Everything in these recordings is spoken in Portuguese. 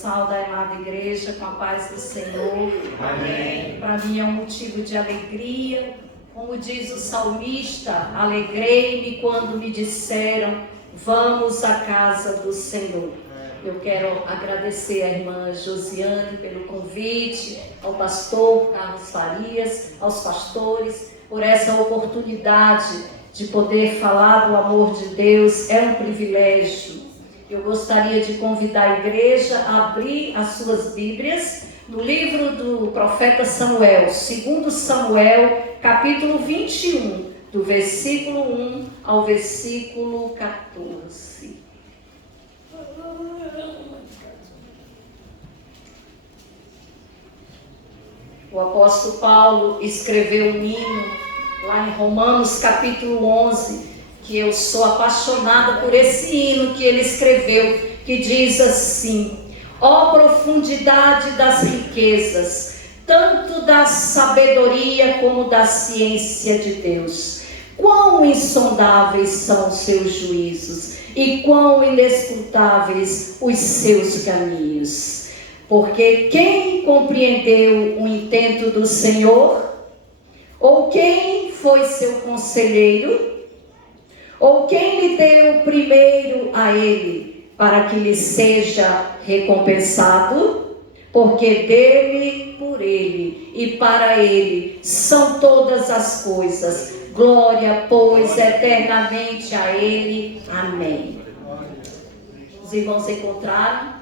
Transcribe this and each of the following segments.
Sauda a amada igreja com a paz do Senhor. Amém. Para mim é um motivo de alegria. Como diz o salmista, alegrei-me quando me disseram, vamos à casa do Senhor. Eu quero agradecer à irmã Josiane pelo convite, ao pastor Carlos Farias, aos pastores, por essa oportunidade de poder falar do amor de Deus. É um privilégio. Eu gostaria de convidar a igreja a abrir as suas Bíblias no livro do profeta Samuel, 2 Samuel, capítulo 21, do versículo 1 ao versículo 14. O apóstolo Paulo escreveu um hino lá em Romanos capítulo 11, que eu sou apaixonada por esse hino que ele escreveu, que diz assim: ó profundidade das riquezas, tanto da sabedoria como da ciência de Deus, quão insondáveis são os seus juízos e quão inescrutáveis os seus caminhos. Porque quem compreendeu o intento do Senhor? Ou quem foi seu conselheiro? Ou quem lhe deu primeiro a ele, para que lhe seja recompensado? Porque dele, por ele e para ele são todas as coisas. Glória, pois, eternamente a ele. Amém. Os irmãos encontraram?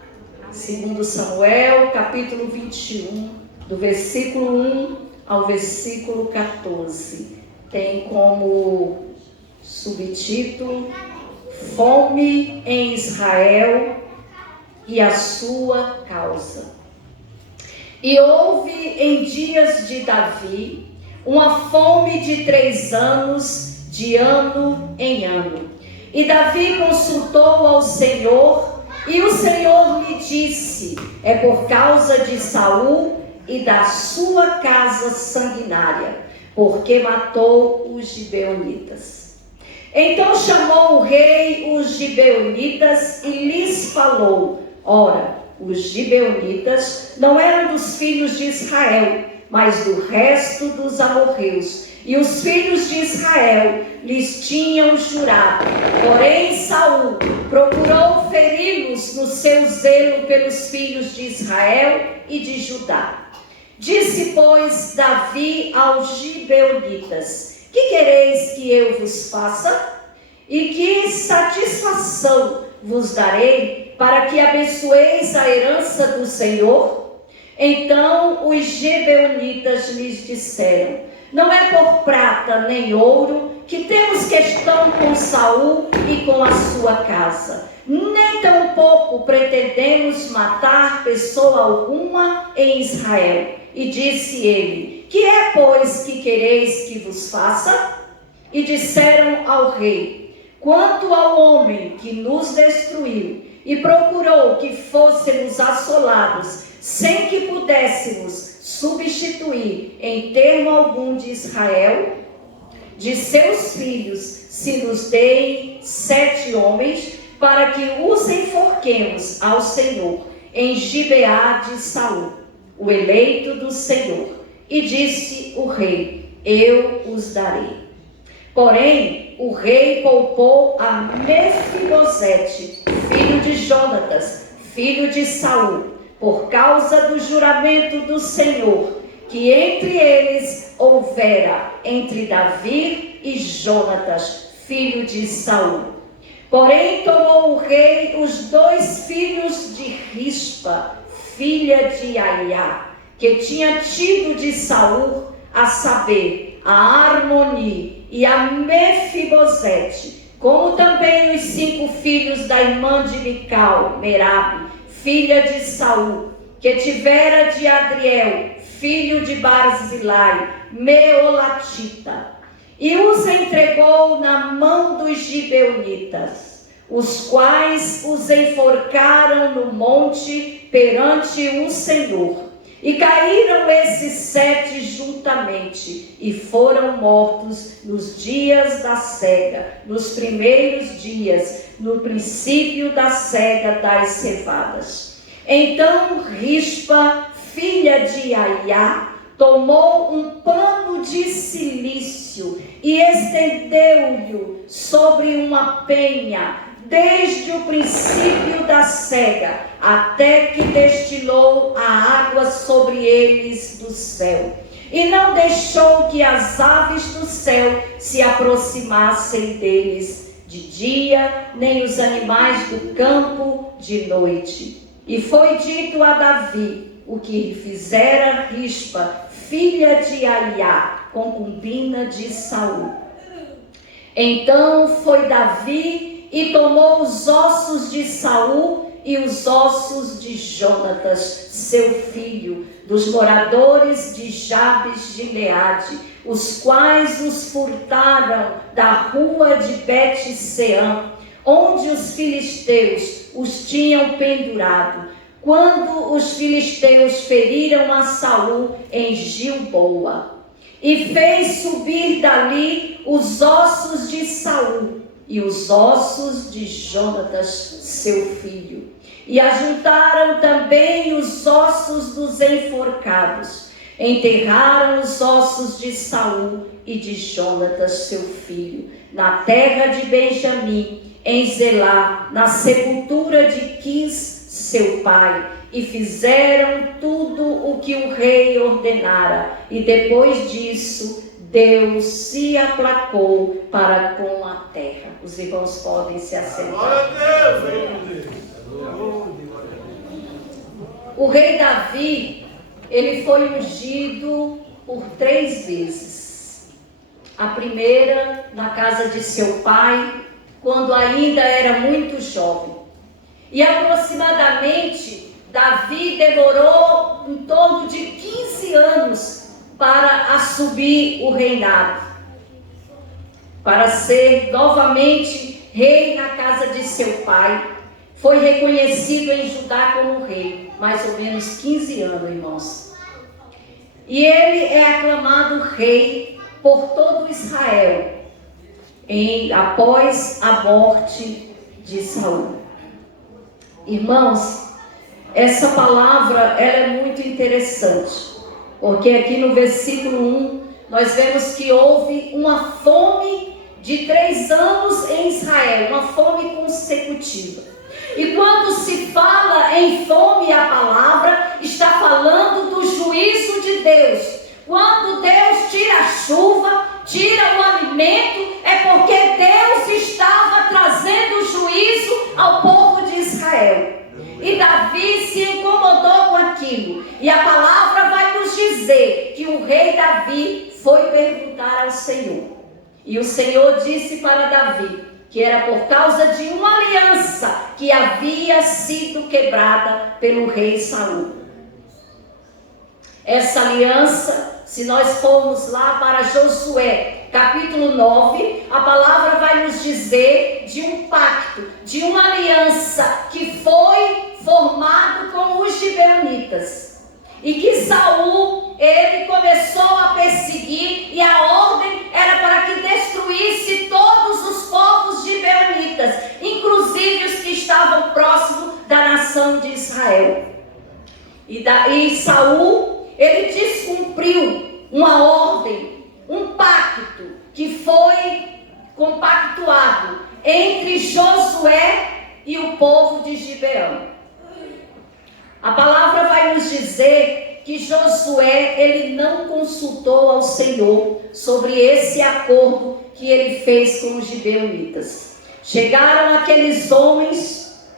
2 Samuel, capítulo 21, do versículo 1 ao versículo 14. Tem como subtítulo Fome em Israel e a sua causa. E houve em dias de Davi uma fome de 3 anos, de ano em ano. E Davi consultou ao Senhor, e o Senhor lhe disse: é por causa de Saul e da sua casa sanguinária, porque matou os gibeonitas. Então chamou o rei os gibeonitas e lhes falou: ora, os gibeonitas não eram dos filhos de Israel, mas do resto dos amorreus. E os filhos de Israel lhes tinham jurado. Porém Saul procurou feri-los no seu zelo pelos filhos de Israel e de Judá. Disse, pois, Davi aos gibeonitas: que quereis que eu vos faça? E que satisfação vos darei para que abençoeis a herança do Senhor? Então os gibeonitas lhes disseram: não é por prata nem ouro que temos questão com Saul e com a sua casa, nem tampouco pretendemos matar pessoa alguma em Israel. E disse ele: que é, pois, que quereis que vos faça? E disseram ao rei: quanto ao homem que nos destruiu e procurou que fôssemos assolados, sem que pudéssemos substituir em termo algum de Israel, de seus filhos, se nos deem 7 homens, para que os enforquemos ao Senhor em Gibeá de Saul, o eleito do Senhor. E disse o rei: eu os darei. Porém o rei poupou a Mefibosete, filho de Jonatas, filho de Saul, por causa do juramento do Senhor, que entre eles houvera entre Davi e Jonatas, filho de Saul. Porém tomou o rei os 2 filhos de Rispa, filha de Aiá, que tinha tido de Saul, a saber, a Armoni e a Mefibosete, como também os 5 filhos da irmã de Mical, Merabe, filha de Saul, que tivera de Adriel, filho de Barzilai, Meolatita, e os entregou na mão dos gibeonitas, os quais os enforcaram no monte perante o Senhor. E caíram esses 7 juntamente, e foram mortos nos dias da cega, nos primeiros dias, no princípio da cega das cevadas. Então Rispa, filha de Aiá, tomou um pano de cilício e estendeu-o sobre uma penha, desde o princípio da cega, até que destilou a água sobre eles do céu. E não deixou que as aves do céu se aproximassem deles de dia, nem os animais do campo de noite. E foi dito a Davi o que fizera Rispa, filha de Aiá, concubina de Saul. Então foi Davi e tomou os ossos de Saul e os ossos de Jonatas, seu filho, dos moradores de Jabes de Gileade, os quais os furtaram da rua de Bet-Seã, onde os filisteus os tinham pendurado, quando os filisteus feriram a Saul em Gilboa. E fez subir dali os ossos de Saul e os ossos de Jonatas, seu filho. E ajuntaram também os ossos dos enforcados. Enterraram os ossos de Saul e de Jonatas, seu filho, na terra de Benjamim, em Zelá, na sepultura de Quis, seu pai. E fizeram tudo o que o rei ordenara. E depois disso, Deus se aplacou para com a terra. Os irmãos podem se assentar. O rei Davi, ele foi ungido por 3 vezes. A primeira, na casa de seu pai, quando ainda era muito jovem. E aproximadamente, Davi demorou em torno de 15 anos para assumir o reinado, para ser novamente rei na casa de seu pai. Foi reconhecido em Judá como rei, mais ou menos 15 anos, irmãos. E ele é aclamado rei por todo Israel, após a morte de Saul. Irmãos, essa palavra ela é muito interessante, porque aqui no versículo 1 nós vemos que houve uma fome de 3 anos em Israel, uma fome consecutiva. E quando se fala em fome, a palavra está falando do juízo de Deus. Quando Deus tira a chuva, tira o alimento, é porque Deus estava trazendo juízo ao povo de Israel. E Davi se incomodou com aquilo. E a palavra vai nos dizer que o rei Davi foi perguntar ao Senhor. E o Senhor disse para Davi que era por causa de uma aliança que havia sido quebrada pelo rei Saul. Essa aliança, se nós formos lá para Josué, capítulo 9, a palavra vai nos dizer de um pacto, de uma aliança que foi formado com os gibeonitas. E que Saul, ele começou a perseguir, e a ordem era para que destruísse todos os povos gibeonitas, inclusive os que estavam próximos da nação de Israel. E Saul, ele descumpriu uma ordem, um pacto que foi compactuado entre Josué e o povo de Gibeão. A palavra vai nos dizer que Josué, ele não consultou ao Senhor sobre esse acordo que ele fez com os gibeonitas. Chegaram aqueles homens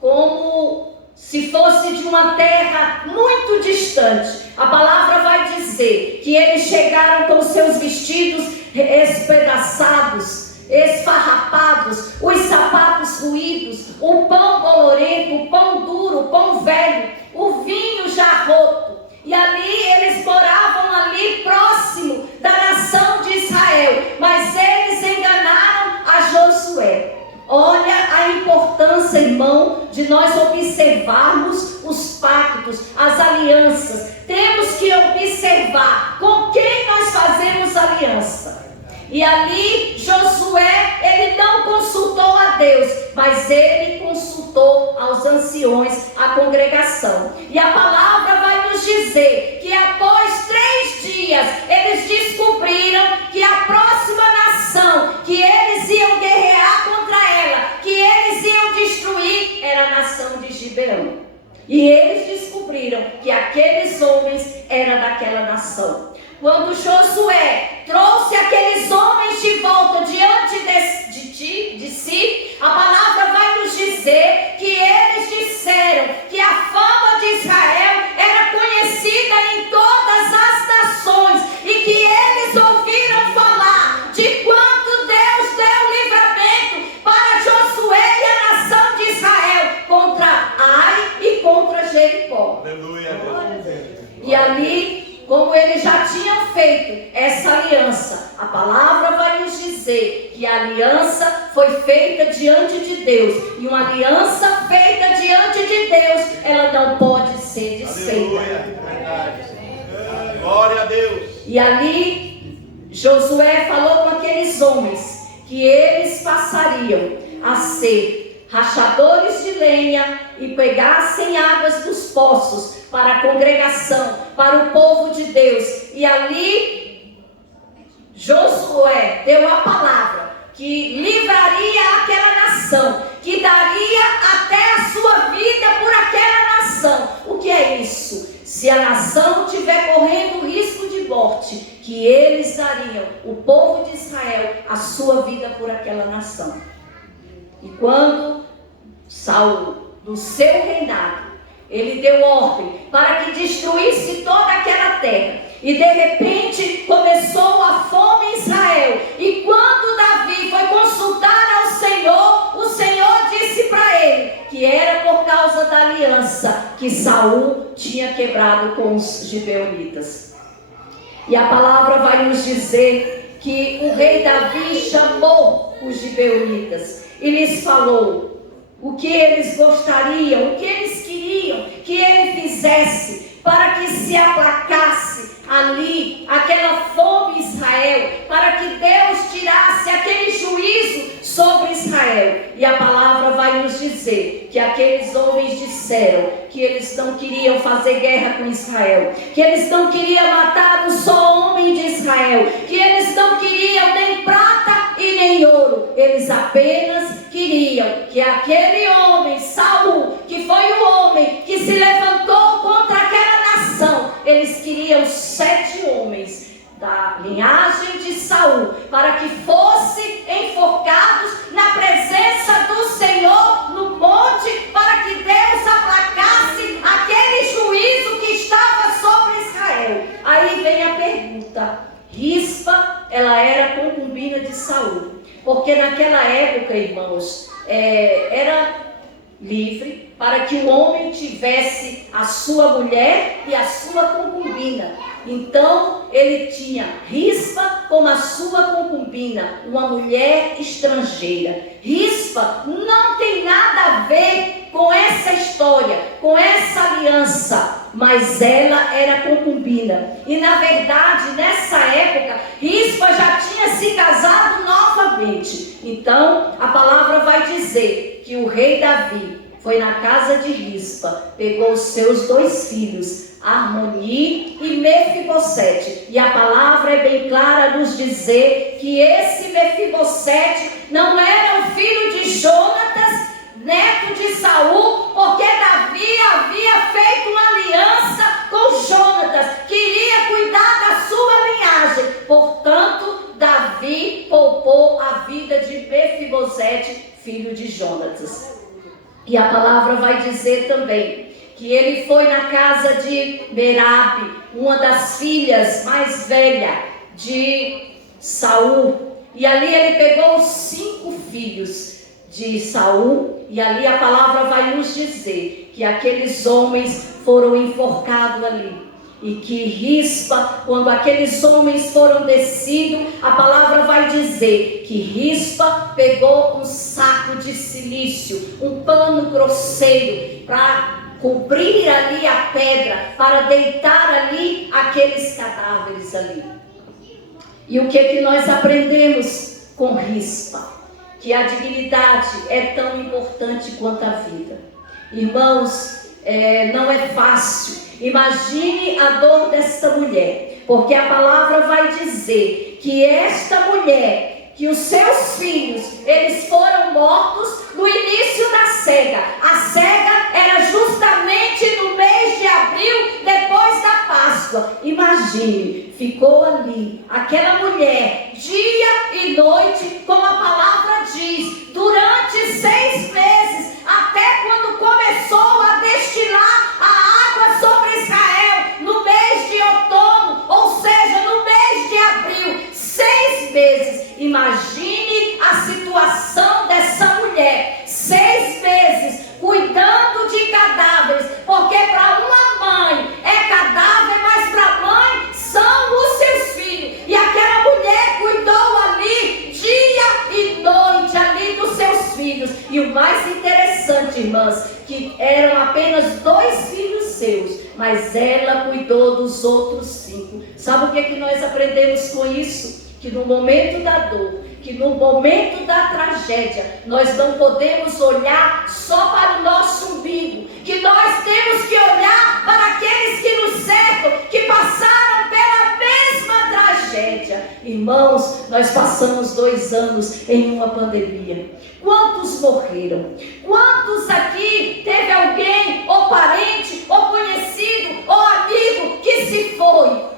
como se fosse de uma terra muito distante. A palavra vai dizer que eles chegaram com seus vestidos espedaçados, esfarrapados, os sapatos ruídos, o pão bolorento, o pão duro, o pão velho, o vinho já roto. E ali eles moravam ali próximo da nação de Israel, mas eles enganaram a Josué. Olha a importância, irmão, de nós observarmos os pactos, as alianças. Temos que observar com quem nós fazemos aliança. E ali Josué, ele não consultou a Deus. mas ele consultou aos anciões, a congregação. E a palavra vai nos dizer que após 3 dias, eles descobriram que a próxima nação que eles iam guerrear contra ela, que eles iam destruir, era a nação de Gibeão. E eles descobriram que aqueles homens eram daquela nação. Quando Josué trouxe aqueles homens de volta diante de si, a palavra vai nos dizer que eles disseram que a fama de Israel era conhecida em todas as nações e que eles ouviram falar de quanto Deus deu livramento para Josué e a nação de Israel contra Ai e contra Jericó. Aleluia. E ali, como eles já tinham feito essa aliança, a palavra vai nos dizer que a aliança foi feita diante de Deus. E uma aliança feita diante de Deus, ela não pode ser desfeita. Glória a Deus. E ali, Josué falou com aqueles homens que eles passariam a ser rachadores de lenha e pegassem águas dos poços para a congregação, para o povo de Deus. E ali Josué deu a palavra que livraria aquela nação, que daria até a sua vida por aquela nação. O que é isso? Se a nação estiver correndo risco de morte, que eles dariam, o povo de Israel, a sua vida por aquela nação. E quando Saul, no seu reinado, ele deu ordem para que destruísse toda aquela terra. E de repente começou a fome em Israel. E quando Davi foi consultar ao Senhor, o Senhor disse para ele que era por causa da aliança que Saul tinha quebrado com os gibeonitas. E a palavra vai nos dizer que o rei Davi chamou os gibeonitas e lhes falou o que eles gostariam, o que eles queriam que ele fizesse para que se aplacasse ali aquela fome em Israel, para que Deus tirasse aquele juízo sobre Israel. E a palavra vai nos dizer que aqueles homens disseram que eles não queriam fazer guerra com Israel, que eles não queriam matar um só homem de Israel, que eles não queriam nem prata e nem ouro, eles apenas queriam que aquele homem, Saul, que foi o homem que se levantou contra aquela nação, eles queriam 7 homens da linhagem de Saul, para que fossem enforcados na presença do Senhor no monte, para que Deus aplacasse aquele juízo que estava sobre Israel. Aí vem a pergunta: Rispa, ela era concubina de Saul, porque naquela época, irmãos, era livre para que o homem tivesse a sua mulher e a sua concubina. Então ele tinha Rispa como a sua concubina, uma mulher estrangeira. Rispa não tem nada a ver com essa história, com essa aliança, mas ela era concubina. E na verdade, nessa época, Rispa já tinha se casado novamente. Então a palavra vai dizer que o rei Davi foi na casa de Rispa, pegou os seus 2 filhos, Armoni e Mefibosete. E a palavra é bem clara a nos dizer que esse Mefibosete não era o filho de Jonatas, neto de Saul, porque Davi havia feito uma aliança com Jonatas, queria cuidar da sua linhagem. Portanto, Davi poupou a vida de Mefibosete, filho de Jonatas. E a palavra vai dizer também que ele foi na casa de Merabe, uma das filhas mais velhas de Saul. E ali ele pegou os 5 filhos de Saul. E ali a palavra vai nos dizer que aqueles homens foram enforcados ali. E que Rispa, quando aqueles homens foram descidos, a palavra vai dizer que Rispa pegou um saco de silício, um pano grosseiro, para cobrir ali a pedra, para deitar ali aqueles cadáveres ali. E o que nós aprendemos com Rispa? que a dignidade é tão importante quanto a vida. Irmãos, não é fácil. Imagine a dor desta mulher, porque a palavra vai dizer que esta mulher, que os seus filhos, eles foram mortos no início da cega. A cega era justamente no mês de abril, depois da Páscoa. Imagine, ficou ali aquela mulher, dia e noite, como a palavra diz, durante 6 meses, até quando começou a destilar a água sobre Israel, no mês de outono, ou seja, no mês de abril, 6 meses. Imagine a situação dessa mulher, 6 meses, cuidando de cadáveres, porque para uma mãe é cadáver, mas para a mãe são os seus filhos. E aquela mulher cuidou ali, dia e noite, ali dos seus filhos. E o mais interessante, irmãs, que eram apenas 2 filhos seus, mas ela cuidou dos outros 5. Sabe o que nós aprendemos com isso? Que no momento da dor, que no momento da tragédia, nós não podemos olhar só para o nosso umbigo, que nós temos que olhar para aqueles que nos cercam, que passaram pela mesma tragédia. Irmãos, nós passamos 2 anos em uma pandemia. Quantos morreram? Quantos aqui teve alguém, ou parente, ou conhecido, ou amigo que se foi?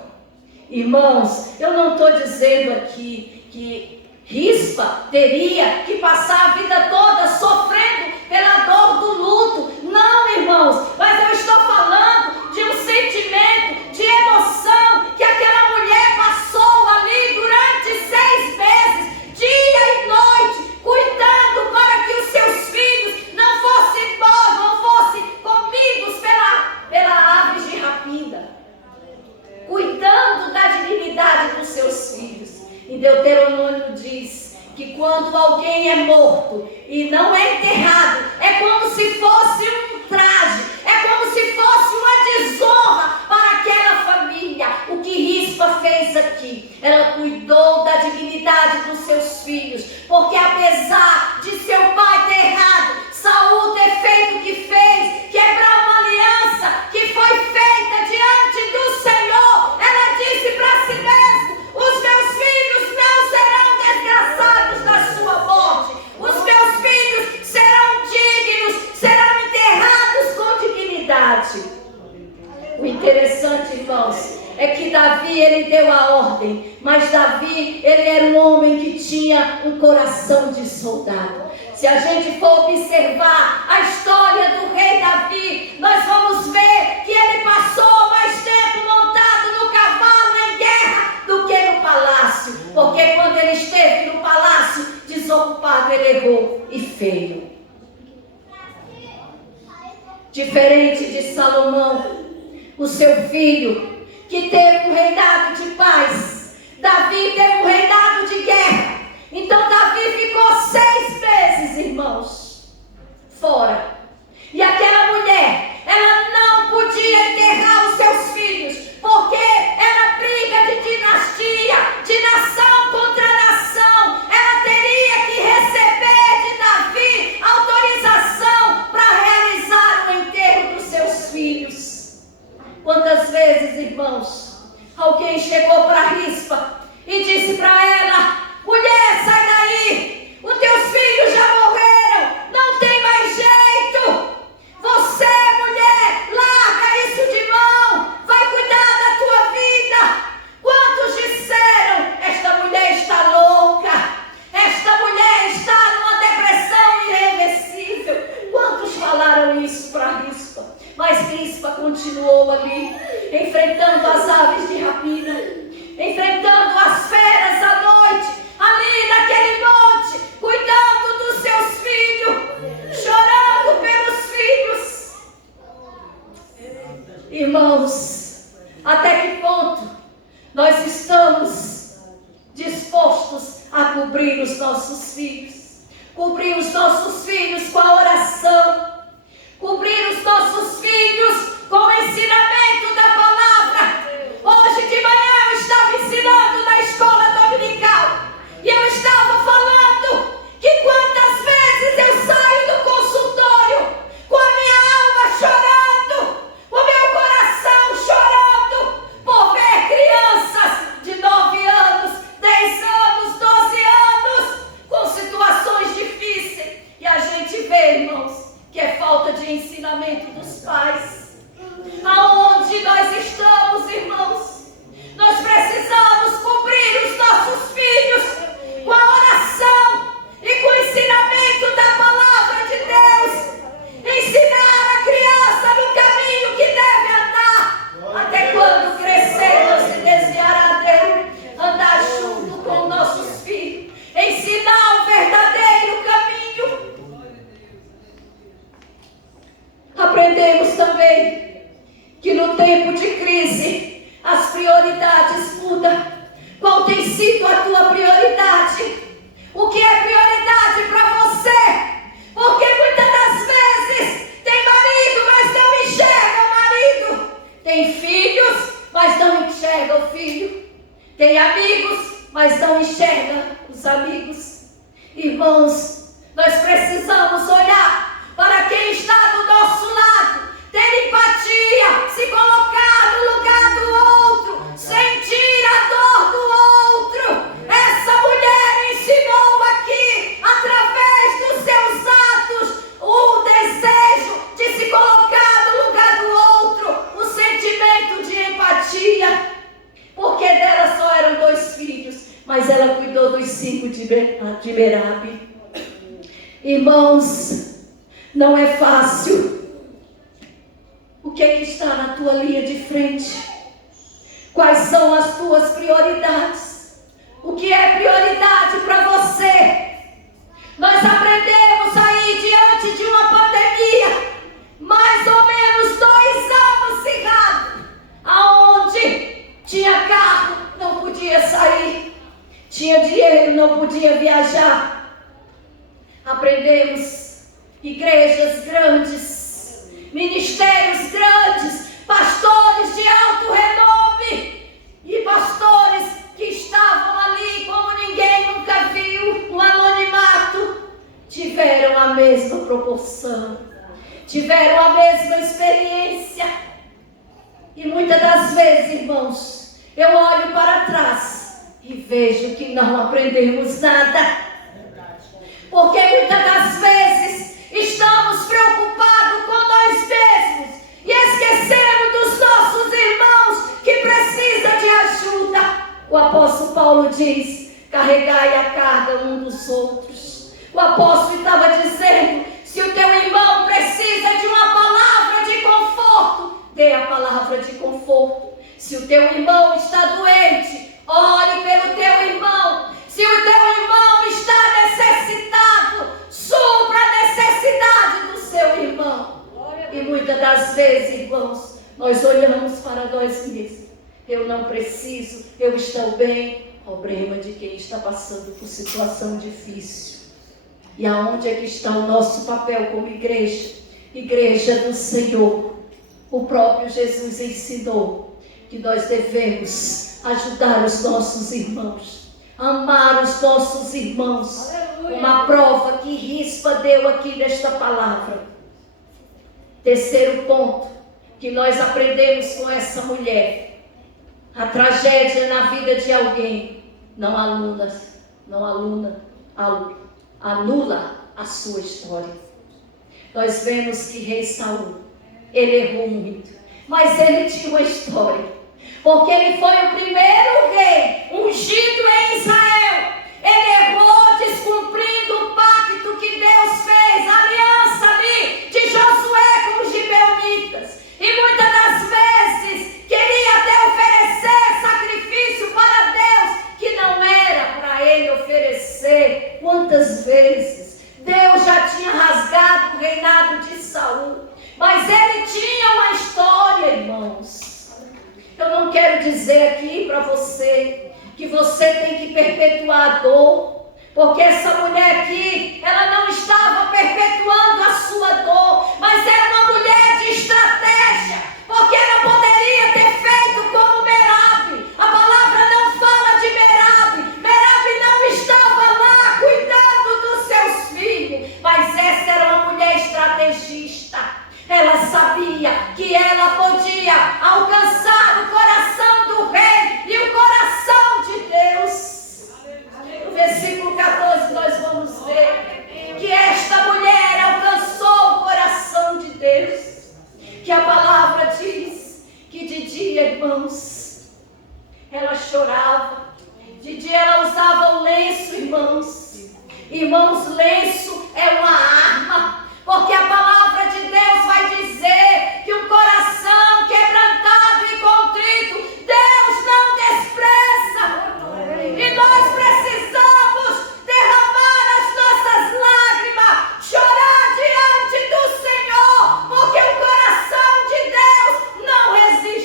Irmãos, eu não estou dizendo aqui que Rispa teria que passar a vida toda sofrendo pela dor do luto. Não, irmãos, mas eu estou falando de um sentimento, de emoção que aquela mulher passou ali durante 6 meses, dia e noite, cuidando para que os seus filhos não fossem comidos pela aves de rapina. Cuidando da dignidade dos seus filhos. Em Deuteronômio diz que quando alguém é morto e não é enterrado, é como se fosse um traje, é como se fosse uma desonra para aquela família. O que Rispa fez aqui, ela cuidou da dignidade dos seus filhos, porque apesar de seu pai ter errado, Saul ter feito o que fez, quebrar uma aliança que foi feita diante do Senhor, ela disse para si mesma: os meus filhos não serão desgraçados na sua morte, os meus filhos serão dignos, serão enterrados com dignidade. O interessante, irmãos, é que Davi, ele deu a ordem, mas Davi, ele era um homem que tinha um coração de soldado. Se a gente for observar a história do rei Davi, nós vamos ver que ele passou mais tempo montado no cavalo em guerra do que no palácio, porque quando ele esteve no palácio desocupado, ele errou e feio. Diferente de Salomão, o seu filho, que teve um reinado de paz, Davi teve um reinado de guerra. Então Davi ficou 6 meses, irmãos, fora. E aquela mulher, ela não podia enterrar os seus filhos, porque era briga de dinastia, de nação contra nação. Ela teria que receber de Davi autorização para realizar o enterro dos seus filhos. Quantas vezes, irmãos, alguém chegou para Rispa e disse para ela: mulher, sai daí, os teus filhos já morreram, não tem mais jeito. Você, mulher, larga isso de mão, vai cuidar da tua vida. Quantos disseram: esta mulher está louca, esta mulher está numa depressão irreversível? Quantos falaram isso para Rispa? Mas Rispa continuou ali, enfrentando as aves de rapina, enfrentando as feras à noite, ali naquele monte, cuidando dos seus filhos, chorando pelos filhos. Irmãos, até que ponto nós estamos dispostos a cobrir os nossos filhos? Cobrir os nossos filhos com a oração, cobrir os nossos filhos com o ensinamento da palavra. Hoje de manhã eu estava ensinando na escola dominical e eu estava falando que quando tempo de crise, as prioridades mudam. Qual tem sido a tua prioridade? O que é prioridade para você? Porque muitas das vezes tem marido, mas não enxerga o marido. Tem filhos, mas não enxerga o filho. Tem amigos, mas não enxerga os amigos. Irmãos, nós precisamos olhar para quem está do nosso lado, ter empatia, se colocar no lugar do outro, sentir a dor do outro. Essa mulher ensinou aqui, através dos seus atos, o desejo de se colocar no lugar do outro, o sentimento de empatia, porque dela só eram 2 filhos, mas ela cuidou dos 5 de Merabe. Irmãos, não é fácil. O que é que está na tua linha de frente? Quais são as tuas prioridades? O que é prioridade para você? Nós aprendemos aí diante de uma pandemia, mais ou menos 2 anos cerrado, aonde tinha carro, não podia sair, tinha dinheiro, não podia viajar. Aprendemos igrejas grandes, ministérios grandes, pastores de alto renome e pastores que estavam ali como ninguém nunca viu, no anonimato, tiveram a mesma proporção, tiveram a mesma experiência. E muitas das vezes, irmãos, eu olho para trás e vejo que não aprendemos nada. Porque muitas das vezes estamos preocupados com nós mesmos e esquecemos dos nossos irmãos que precisam de ajuda. O apóstolo Paulo diz: carregai a carga um dos outros. O apóstolo estava dizendo: se o teu irmão precisa de uma palavra de conforto, dê a palavra de conforto. Se o teu irmão está doente, ore pelo teu irmão. Se o teu irmão está necessitado, supra a necessidade do seu irmão. E muitas das vezes, irmãos, nós olhamos para nós mesmos. Eu não preciso, eu estou bem. Problema de quem está passando por situação difícil. E aonde é que está o nosso papel como igreja? Igreja do Senhor. O próprio Jesus ensinou que nós devemos ajudar os nossos irmãos, amar os nossos irmãos. Aleluia. Uma prova que Rispa deu aqui nesta palavra. Terceiro ponto que nós aprendemos com essa mulher: a tragédia na vida de alguém não anula a sua história. Nós vemos que rei Saul, ele errou muito, mas ele tinha uma história, porque ele foi o primeiro rei ungido em Israel. Ele errou descumprindo o pacto que Deus fez, a aliança ali de Josué com os gibeonitas, e muitas das vezes queria até oferecer sacrifício para Deus que não era para ele oferecer. Quantas vezes Deus já tinha rasgado o reinado de Saul, mas ele tinha uma história, irmãos. Eu não quero dizer aqui para você que você tem que perpetuar a dor, porque essa mulher aqui, ela não estava perpetuando a sua dor, mas era uma mulher de estratégia, porque ela poderia ter feito como Merabe. A palavra não fala de Merabe. Merabe não estava lá cuidando dos seus filhos, mas essa era uma mulher estrategista. Ela sabia que ela podia alcançar o coração do rei e o coração de Deus. No versículo 14 nós vamos ver que esta mulher alcançou o coração de Deus. Que a palavra diz que de dia, irmãos, ela chorava. De dia ela usava o lenço, irmãos. Irmãos, lenço é uma arma. Porque a palavra de Deus vai dizer que o coração quebrantado e contrito, Deus não despreza. E nós precisamos derramar as nossas lágrimas, chorar diante do Senhor, porque o coração de Deus não resiste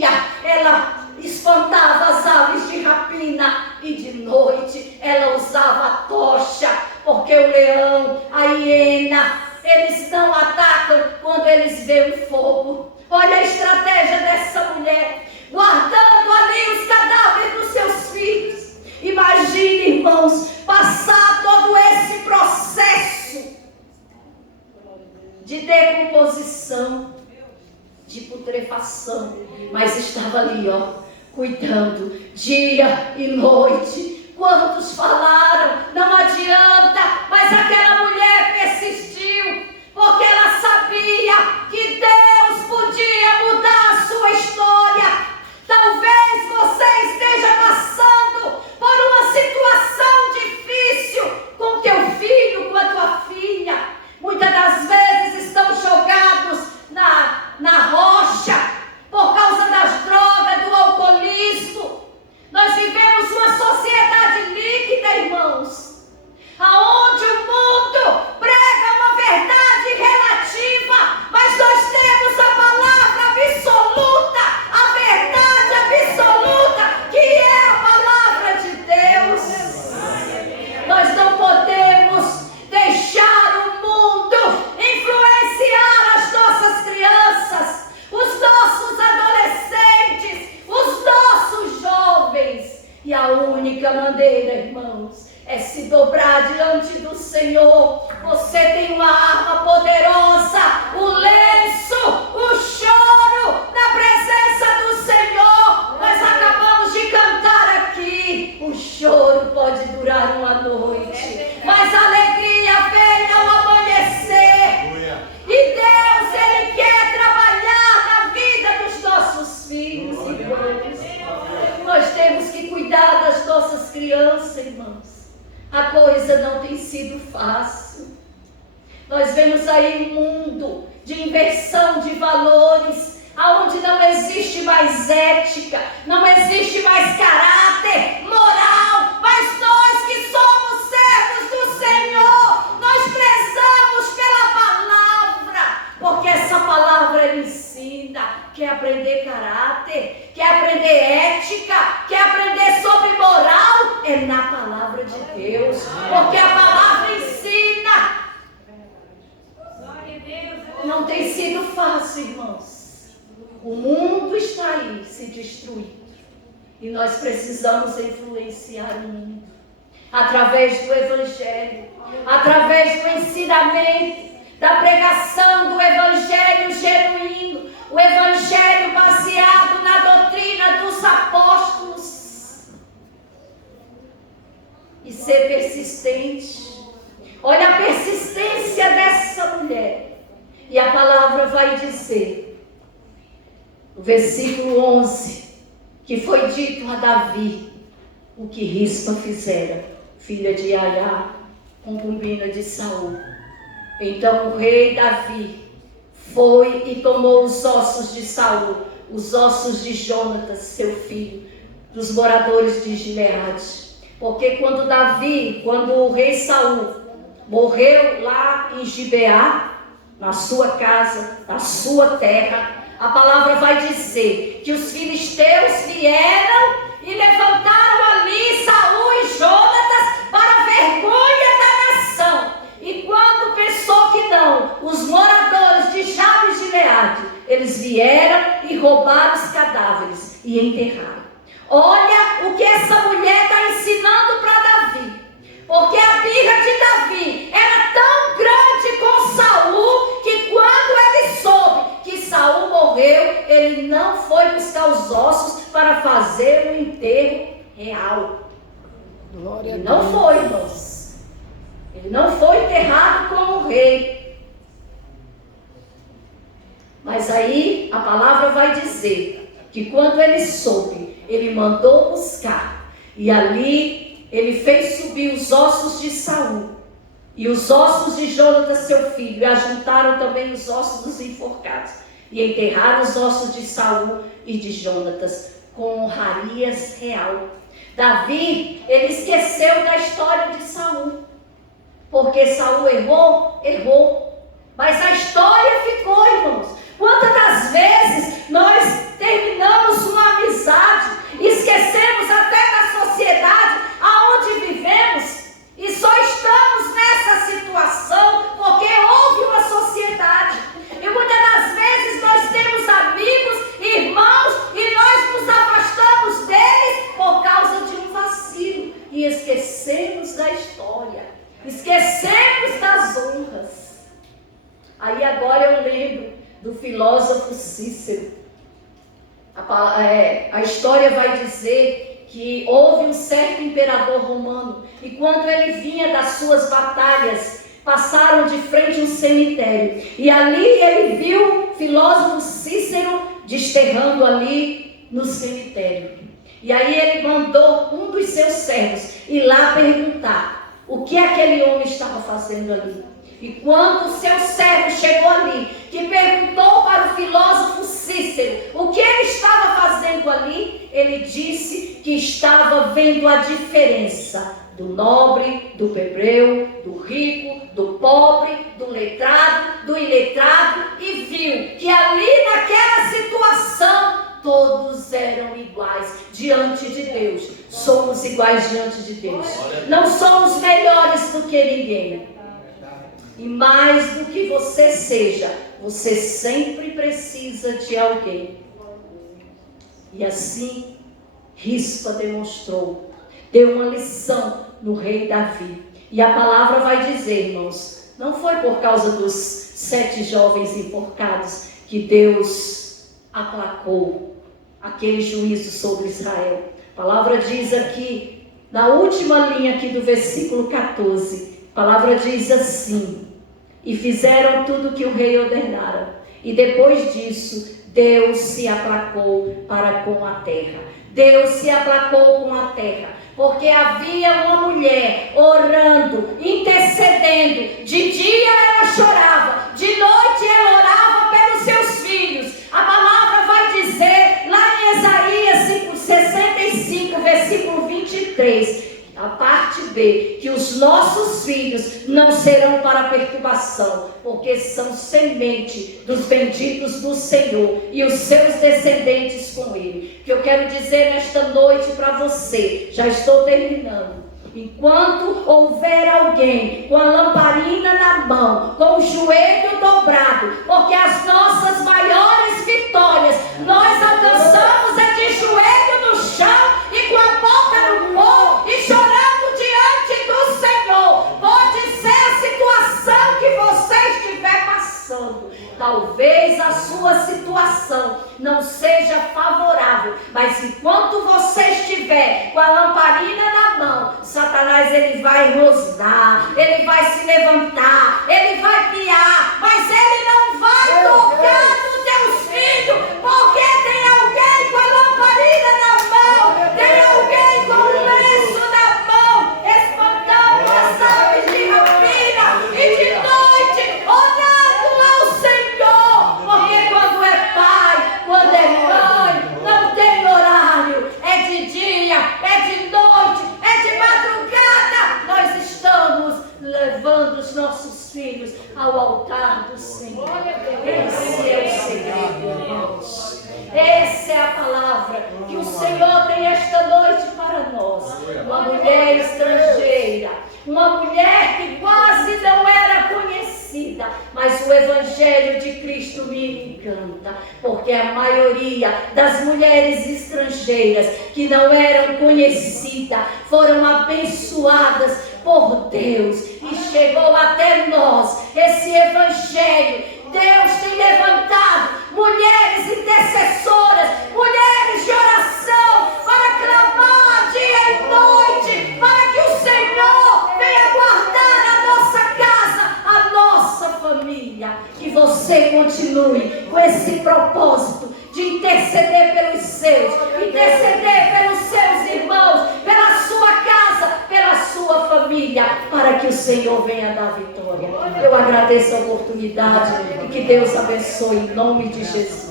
dia ela espantava as aves de rapina e de noite ela usava a tocha, porque o leão, a hiena, eles não atacam quando eles veem o fogo. Olha a estratégia dessa mulher, guardando ali os cadáveres dos seus filhos. Imagine, irmãos, passar todo esse processo de decomposição, de putrefação, mas estava ali, cuidando dia e noite. Quantos falaram, não adianta, mas aquela mulher persistiu, porque ela sabia que Deus podia mudar a sua história. Talvez você esteja passando por uma situação difícil com teu filho, com a tua filha. Muitas das vezes estão jogados na rocha por causa das drogas, do alcoolismo. Nós vivemos uma sociedade líquida, irmãos, aonde o mundo prega uma verdade relativa, mas nós temos a palavra absoluta, a verdade absoluta, que é a palavra de Deus. Nós não podemos deixar o mundo influenciar as nossas crianças, os nossos adolescentes, os nossos jovens. E a única maneira, irmãos, é se dobrar diante do Senhor. Você tem uma arma poderosa, o lenço, o choro na presença do Senhor. Nós acabamos de cantar aqui. O choro pode durar uma noite, mas a alegria vem ao amanhecer. E Deus, Ele quer trabalhar na vida dos nossos filhos, irmãos. Nós temos que cuidar das nossas crianças, irmãos. A coisa não tem sido fácil. Nós vemos aí um mundo de inversão de valores, aonde não existe mais ética, não existe mais caráter, moral, mas nós que somos servos do Senhor, nós prezamos pela palavra, porque essa palavra ela ensina. Quer aprender caráter, quer aprender ética, quer aprender sobre moral, é na palavra de Deus, porque a palavra ensina. Não tem sido fácil, irmãos. O mundo está aí se destruindo e nós precisamos influenciar o mundo através do Evangelho, através do ensinamento, da pregação do Evangelho genuíno, o Evangelho baseado na doutrina dos apóstolos. E ser persistente. Olha a persistência dessa mulher. E a palavra vai dizer, no versículo 11, que foi dito a Davi o que Rispa fizera, filha de Aiá, concubina de Saul. Então o rei Davi foi e tomou os ossos de Saul, os ossos de Jonatas, seu filho, dos moradores de Gileade. Porque quando o rei Saul morreu lá em Gibeá, na sua casa, na sua terra, a palavra vai dizer que os filisteus vieram e levantaram ali Saul e Jonatas para a vergonha da nação. E quando pensou que não, os moradores de Jabes de Gileade, eles vieram e roubaram os cadáveres e enterraram. Olha o que essa mulher está ensinando para Davi. Porque a birra de Davi era tão grande com Saul que quando ele soube que Saul morreu, ele não foi buscar os ossos para fazer um enterro real. Glória ele não foi, irmãos. Ele não foi enterrado como rei. Mas aí a palavra vai dizer que quando ele soube, ele mandou buscar. E ali ele fez subir os ossos de Saul e os ossos de Jonatas, seu filho, e ajuntaram também os ossos dos enforcados, e enterraram os ossos de Saul e de Jonatas com honrarias real. Davi, ele esqueceu da história de Saul, porque Saul errou, mas a história ficou, irmãos. Quantas das vezes nós terminamos A história vai dizer que houve um certo imperador romano e quando ele vinha das suas batalhas, passaram de frente a um cemitério e ali ele viu o filósofo Cícero desterrando ali no cemitério. E aí ele mandou um dos seus servos ir lá perguntar o que aquele homem estava fazendo ali. E quando o seu servo chegou ali, que perguntou para o filósofo Cícero o que ele estava fazendo ali, ele disse que estava vendo a diferença do nobre, do plebeu, do rico, do pobre, do letrado, do iletrado, e viu que ali naquela situação todos eram iguais diante de Deus. Somos iguais diante de Deus. Não somos melhores do que ninguém. E mais do que você seja, você sempre precisa de alguém. E assim, Rispa demonstrou, deu uma lição no rei Davi. E a palavra vai dizer, irmãos, não foi por causa dos 7 jovens enforcados que Deus aplacou aquele juízo sobre Israel. A palavra diz aqui, na última linha aqui do versículo 14, a palavra diz assim: e fizeram tudo o que o rei ordenara. E depois disso, Deus se aplacou para com a terra. Deus se aplacou com a terra, porque havia uma mulher orando, intercedendo. De dia ela chorava, de noite ela orava pelos seus filhos. A palavra vai dizer, lá em Isaías 65, versículo 23, a parte B, que os nossos filhos não serão para perturbação, porque são semente dos benditos do Senhor e os seus descendentes com ele. O que eu quero dizer nesta noite para você, já estou terminando. Enquanto houver alguém com a lamparina na mão, com o joelho dobrado, porque as nossas maiores vitórias nós alcançamos é de joelho no chão e com a boca no pó e chorando diante do Senhor. Pode ser a situação que você estiver passando. Talvez a sua situação não seja favorável, mas enquanto você estiver com a lamparina na mão, Satanás ele vai rosnar, ele vai se levantar, ele vai piar, mas ele não vai tocar nos teus filhos, porque tem alguém com a lamparina na mão, tem alguém com o lenço na mão, espantando as aves de rapina e de noite orando ao Senhor, porque quando é pai, quando é mãe, não tem horário, é de dia, é de noite, é de madrugada, nós estamos levando os nossos filhos ao altar do Senhor. Esse é o segredo, irmãos. Essa é a palavra que o Senhor tem esta noite para nós. Uma mulher estrangeira, uma mulher que quase não era conhecida, mas o Evangelho de Cristo me encanta, porque a maioria das mulheres estrangeiras que não eram conhecidas foram abençoadas por Deus e chegou até nós esse Evangelho. Deus tem levantado mulheres intercessoras, mulheres de oração, para clamar dia e noite, para que o Senhor venha guardar a nossa casa, a nossa família. Que você continue com esse propósito de interceder pelos seus, interceder pelos seus irmãos, pela sua casa, pela sua família, para que o Senhor venha dar vitória. Eu agradeço a oportunidade e que Deus abençoe em nome de Jesus.